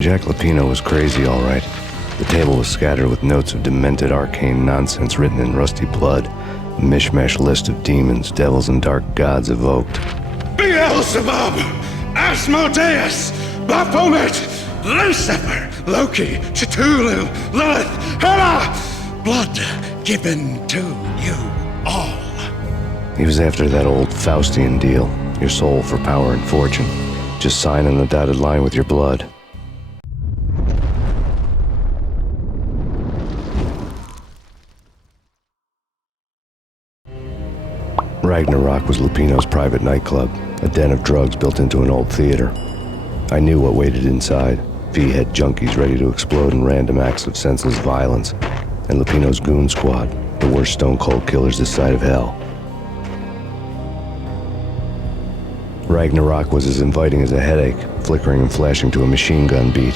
Jack Lapino was crazy, all right. The table was scattered with notes of demented arcane nonsense written in rusty blood, a mishmash list of demons, devils, and dark gods evoked. Beelzebub, Asmodeus, Baphomet, Lucifer, Loki, Cthulhu, Lilith, Hela, blood given to you all. He was after that old Faustian deal, your soul for power and fortune. Just sign on the dotted line with your blood. Ragnarok was Lupino's private nightclub, a den of drugs built into an old theater. I knew what waited inside. V-head junkies ready to explode in random acts of senseless violence, and Lupino's goon squad, the worst stone-cold killers this side of hell. Ragnarok was as inviting as a headache, flickering and flashing to a machine gun beat.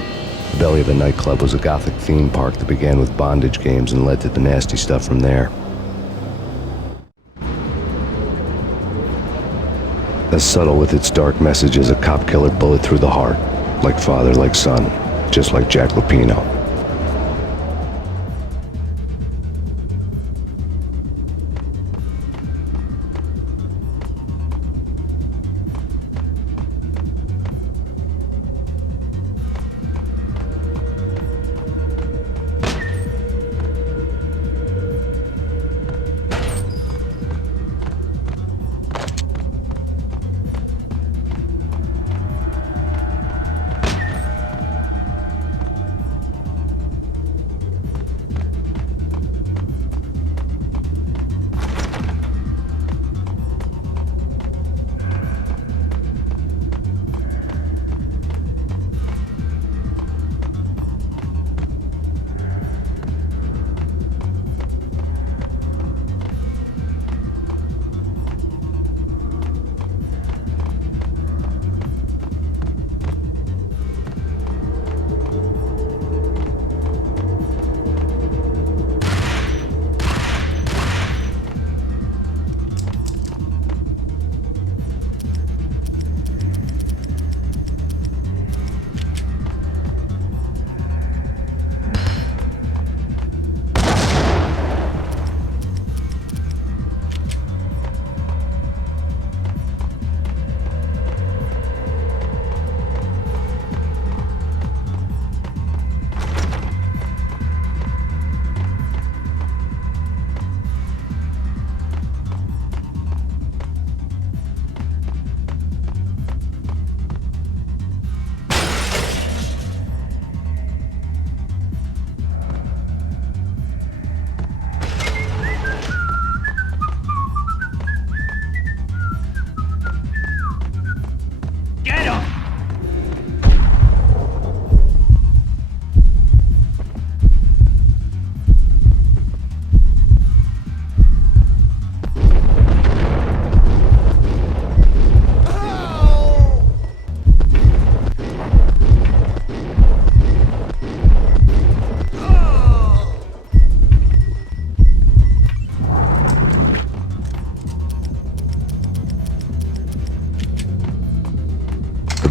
The belly of the nightclub was a gothic theme park that began with bondage games and led to the nasty stuff from there. As subtle with its dark message as a cop killer bullet through the heart, like father, like son, just like Jack Lapino.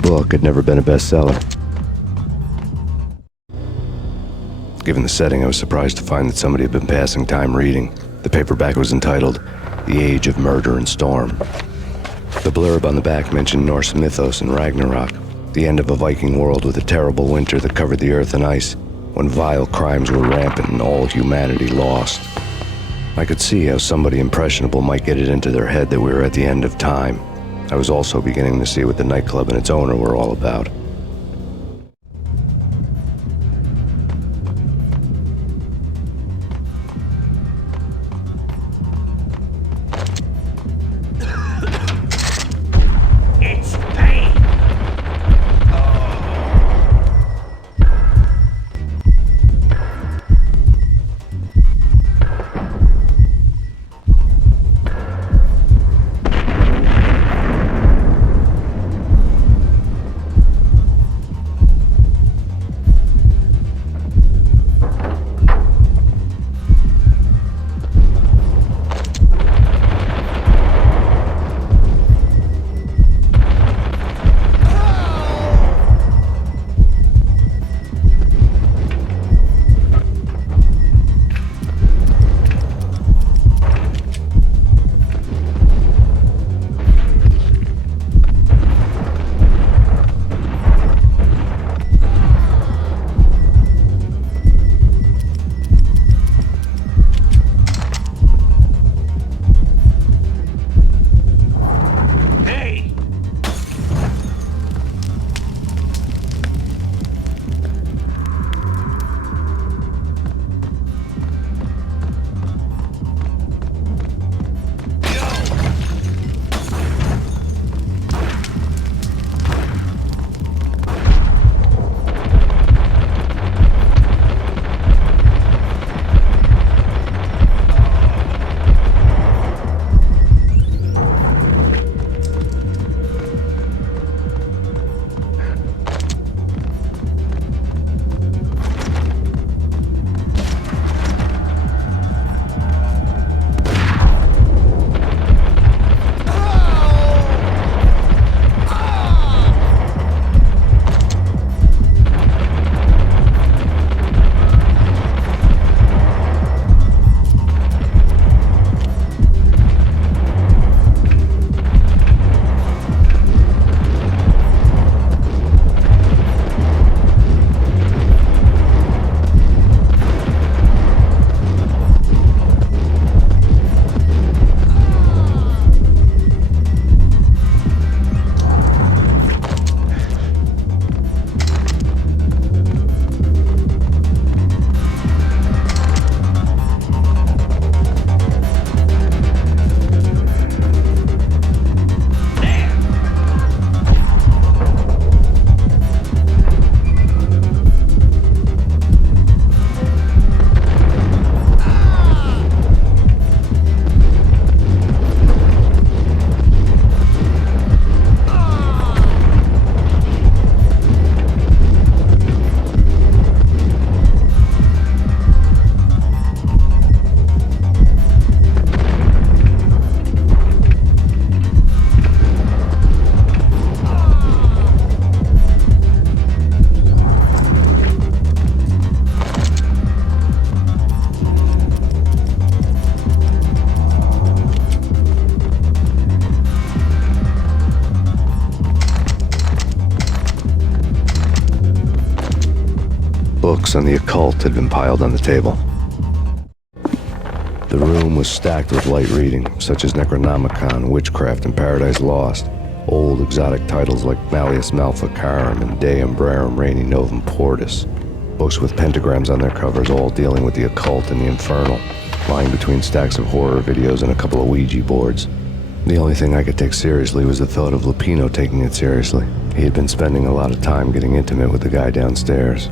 Book had never been a bestseller. Given the setting, I was surprised to find that somebody had been passing time reading. The paperback was entitled, The Age of Murder and Storm. The blurb on the back mentioned Norse mythos and Ragnarok, the end of a Viking world with a terrible winter that covered the earth in ice, when vile crimes were rampant and all humanity lost. I could see how somebody impressionable might get it into their head that we were at the end of time. I was also beginning to see what the nightclub and its owner were all about. It's pain. Books on the occult had been piled on the table. The room was stacked with light reading, such as Necronomicon, Witchcraft, and Paradise Lost. Old exotic titles like Malleus Maleficarum and De Umbrarum Reini Novum Portis. Books with pentagrams on their covers, all dealing with the occult and the infernal, lying between stacks of horror videos and a couple of Ouija boards. The only thing I could take seriously was the thought of Lupino taking it seriously. He had been spending a lot of time getting intimate with the guy downstairs.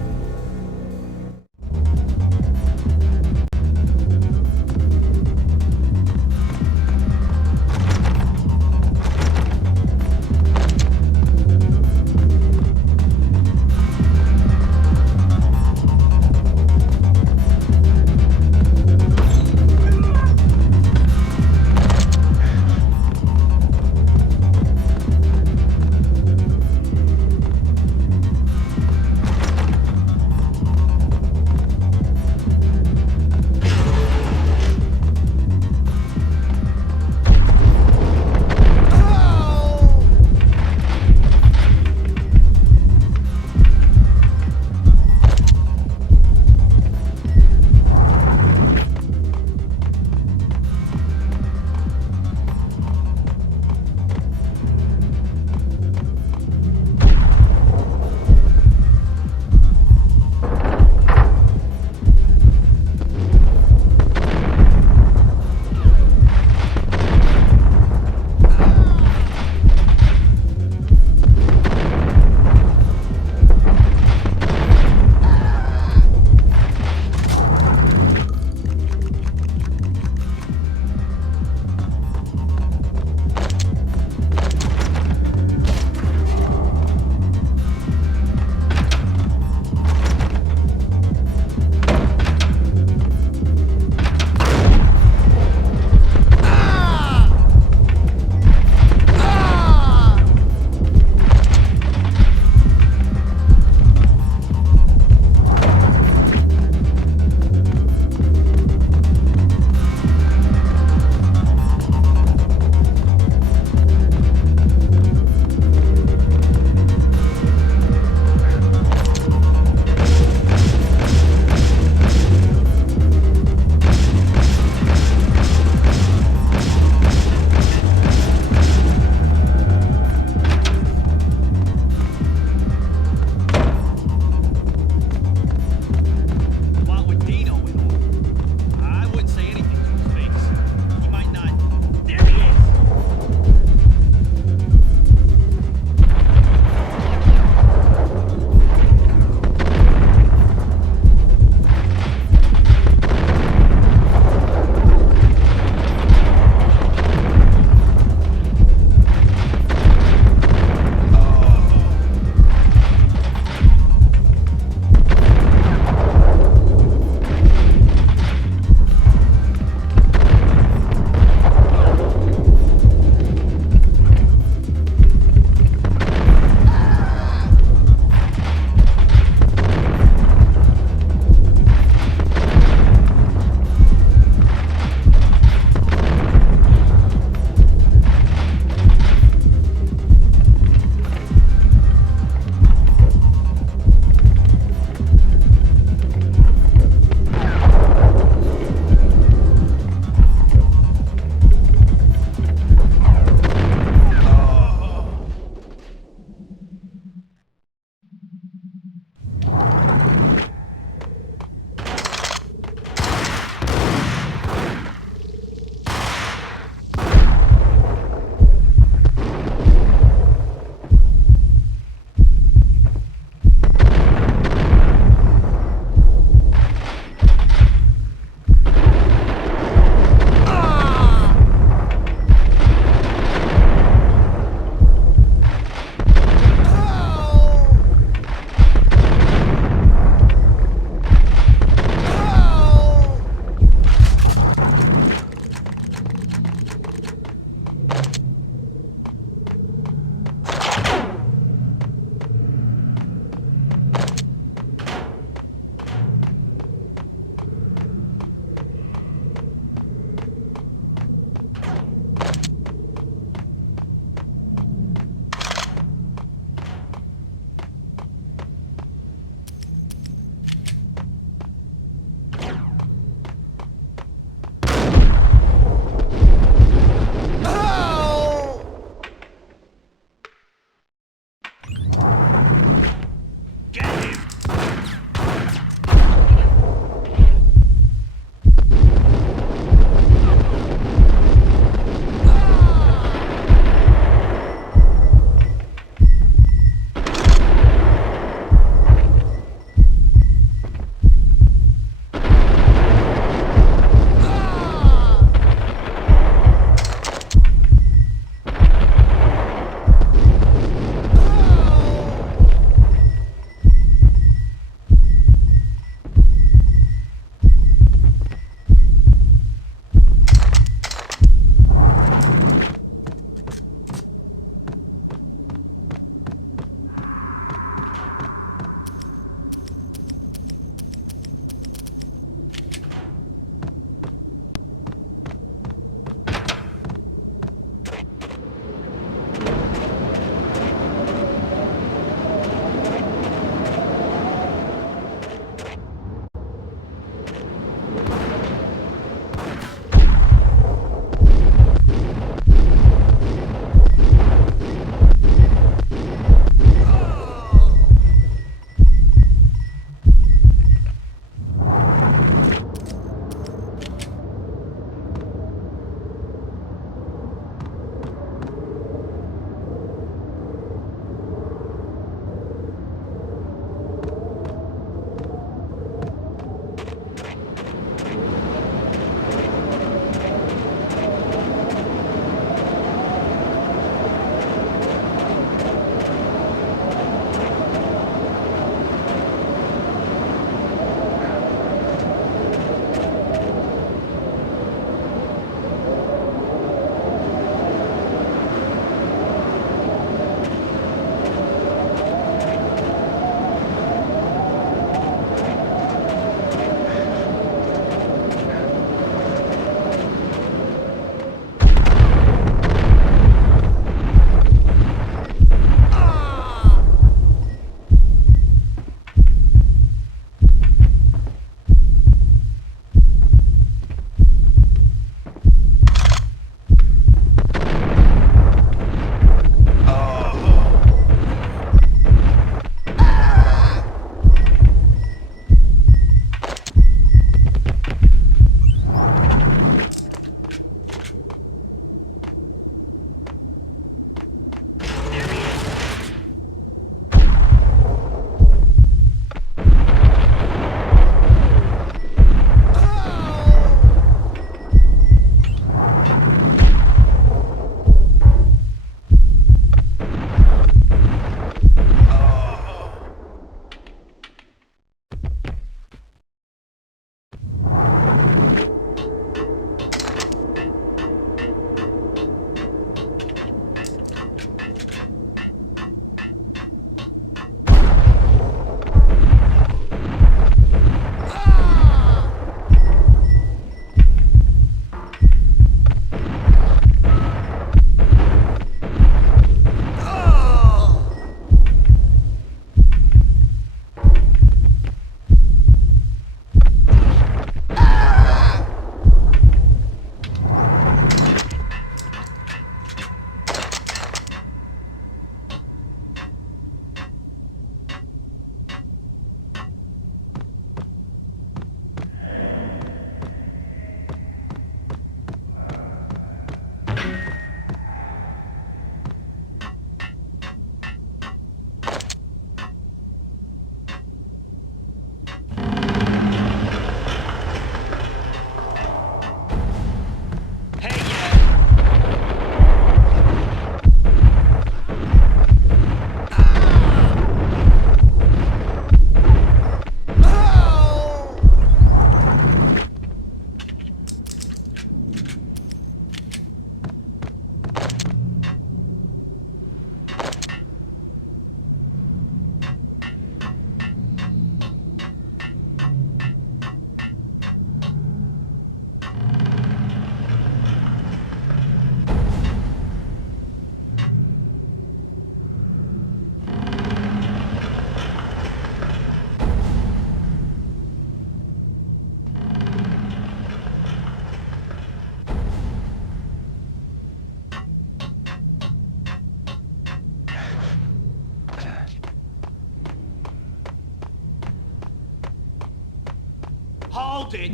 Hold it!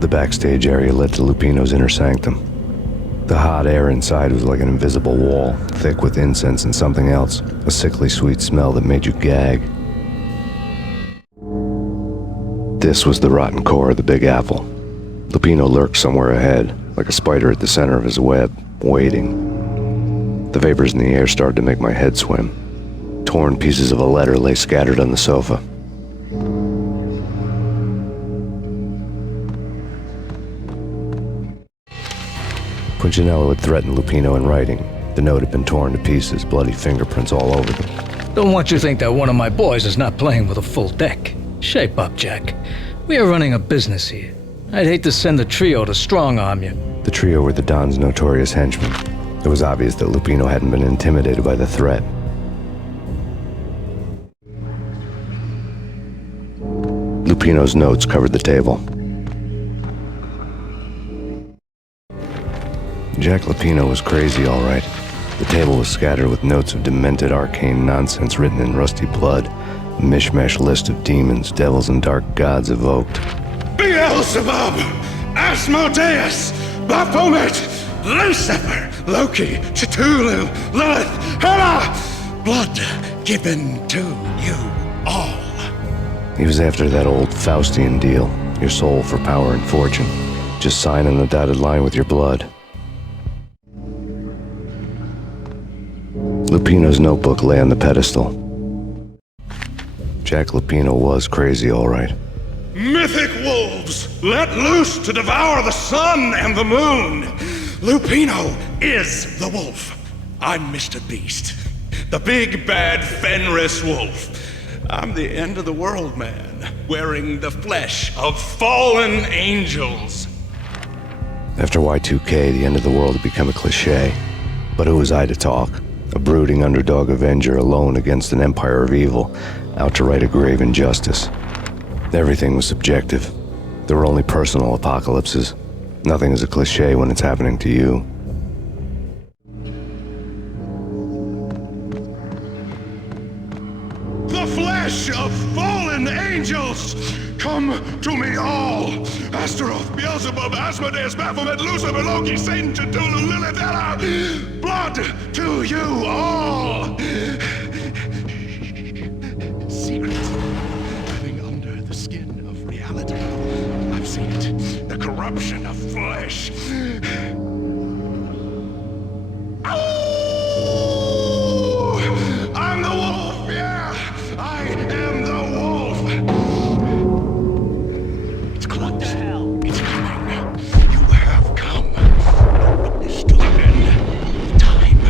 The backstage area led to Lupino's inner sanctum. The hot air inside was like an invisible wall, thick with incense and something else, a sickly sweet smell that made you gag. This was the rotten core of the Big Apple. Lupino lurked somewhere ahead, like a spider at the center of his web, waiting. The vapors in the air started to make my head swim. Torn pieces of a letter lay scattered on the sofa. Punchinello had threatened Lupino in writing. The note had been torn to pieces, bloody fingerprints all over them. Don't want you to think that one of my boys is not playing with a full deck. Shape up, Jack. We are running a business here. I'd hate to send the trio to strong-arm you. The trio were the Don's notorious henchmen. It was obvious that Lupino hadn't been intimidated by the threat. Lupino's notes covered the table. Jack Lupino was crazy, all right. The table was scattered with notes of demented arcane nonsense written in rusty blood, a mishmash list of demons, devils, and dark gods evoked. Beelzebub, Asmodeus, Baphomet, Lucifer, Loki, Cthulhu, Lilith, Hela, blood given to you all. He was after that old Faustian deal, your soul for power and fortune. Just sign on the dotted line with your blood. Lupino's notebook lay on the pedestal. Jack Lupino was crazy, all right. Mythic wolves, let loose to devour the sun and the moon. Lupino is the wolf. I'm Mr. Beast, the big bad Fenris wolf. I'm the end of the world man, wearing the flesh of fallen angels. After Y2K, the end of the world had become a cliche. But who was I to talk? A brooding underdog avenger alone against an empire of evil, out to right a grave injustice. Everything was subjective. There were only personal apocalypses. Nothing is a cliche when it's happening to you. The flesh of fallen angels! Come to me all! Astaroth, Beelzebub, Asmodeus, Baphomet, Lucifer, Loki, Satan, Cthulhu, Lilith, Hela! Blood to you all! Secret living under the skin of reality. I've seen it. The corruption of flesh. Oh! I'm the wolf, yeah! I am the wolf! It's close. What the hell? It's coming. You have come. Witness to the end of time.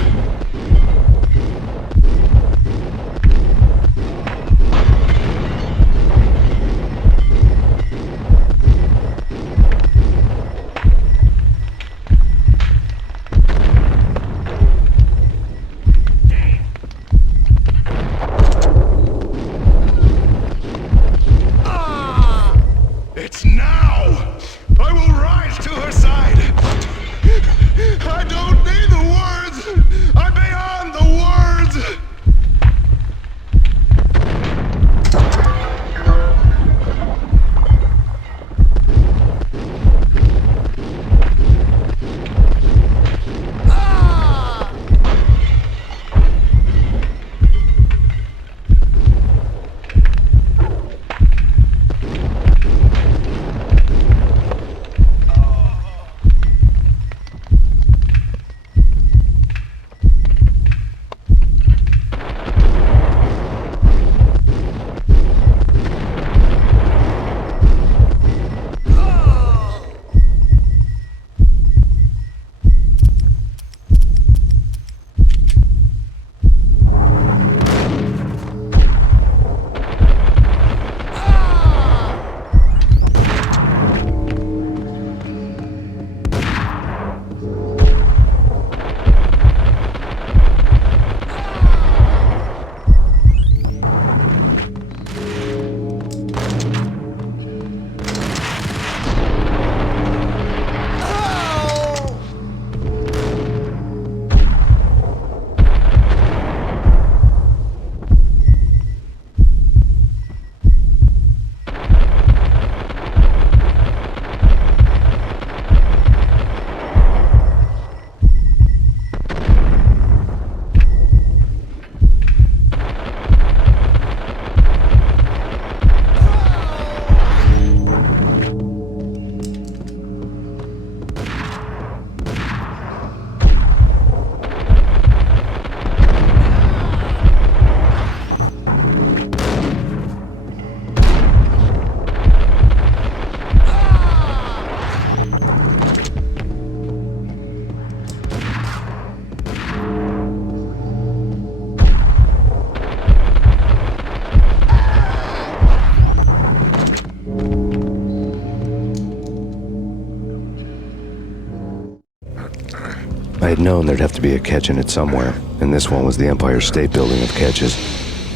had known there'd have to be a catch in it somewhere, and this one was the Empire State Building of catches.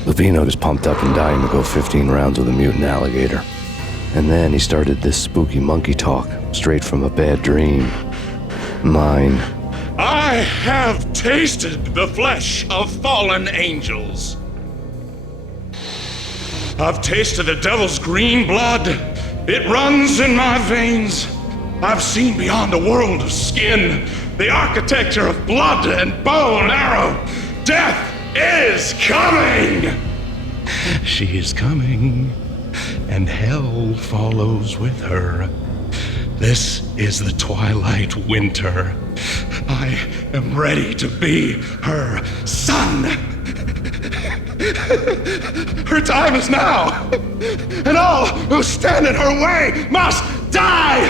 Lupino was pumped up and dying to go 15 rounds with a mutant alligator. And then he started this spooky monkey talk, straight from a bad dream. Mine. I have tasted the flesh of fallen angels. I've tasted the devil's green blood. It runs in my veins. I've seen beyond a world of skin, the architecture of blood and bow and arrow. Death is coming! She is coming, and hell follows with her. This is the twilight winter. I am ready to be her son. Her time is now, and all who stand in her way must die!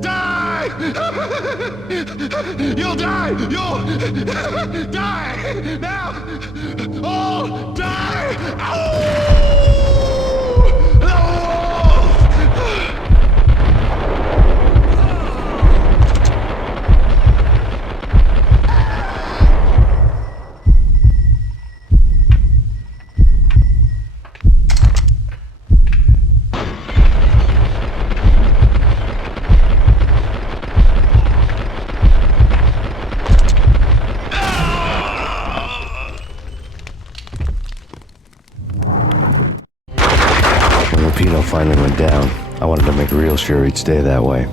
Die! You'll die! You'll die! Now! All die! Ow! Lupino finally went down. I wanted to make real sure he'd stay that way.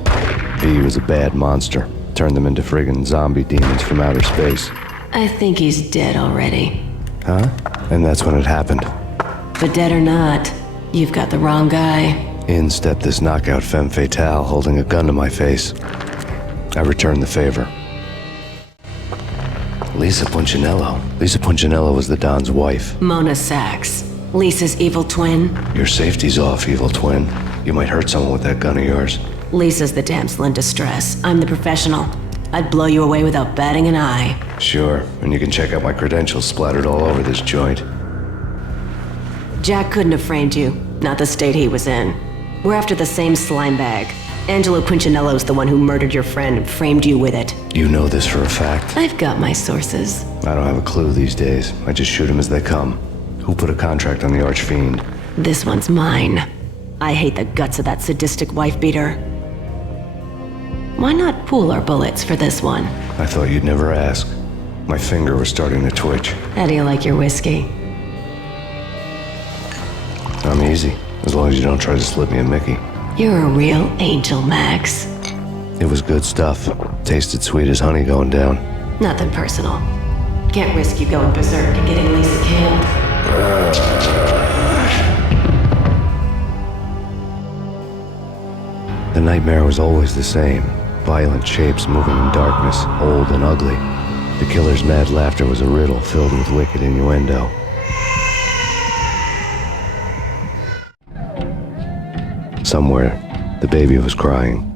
V was a bad monster. Turned them into friggin' zombie demons from outer space. I think he's dead already. Huh? And that's when it happened. But dead or not, you've got the wrong guy. In stepped this knockout femme fatale holding a gun to my face. I returned the favor. Lisa Punchinello. Lisa Punchinello was the Don's wife. Mona Sachs, Lisa's evil twin. Your safety's off, evil twin. You might hurt someone with that gun of yours. Lisa's the damsel in distress. I'm the professional. I'd blow you away without batting an eye. Sure, and you can check out my credentials splattered all over this joint. Jack couldn't have framed you, not the state he was in. We're after the same slime bag. Angelo Punchinello's the one who murdered your friend and framed you with it. You know this for a fact. I've got my sources. I don't have a clue these days. I just shoot them as they come. Who put a contract on the Archfiend? This one's mine. I hate the guts of that sadistic wife-beater. Why not pool our bullets for this one? I thought you'd never ask. My finger was starting to twitch. How do you like your whiskey? I'm easy, as long as you don't try to slip me a Mickey. You're a real angel, Max. It was good stuff. Tasted sweet as honey going down. Nothing personal. Can't risk you going berserk and getting Lisa killed. The nightmare was always the same. Violent shapes moving in darkness, old and ugly. The killer's mad laughter was a riddle filled with wicked innuendo. Somewhere, the baby was crying.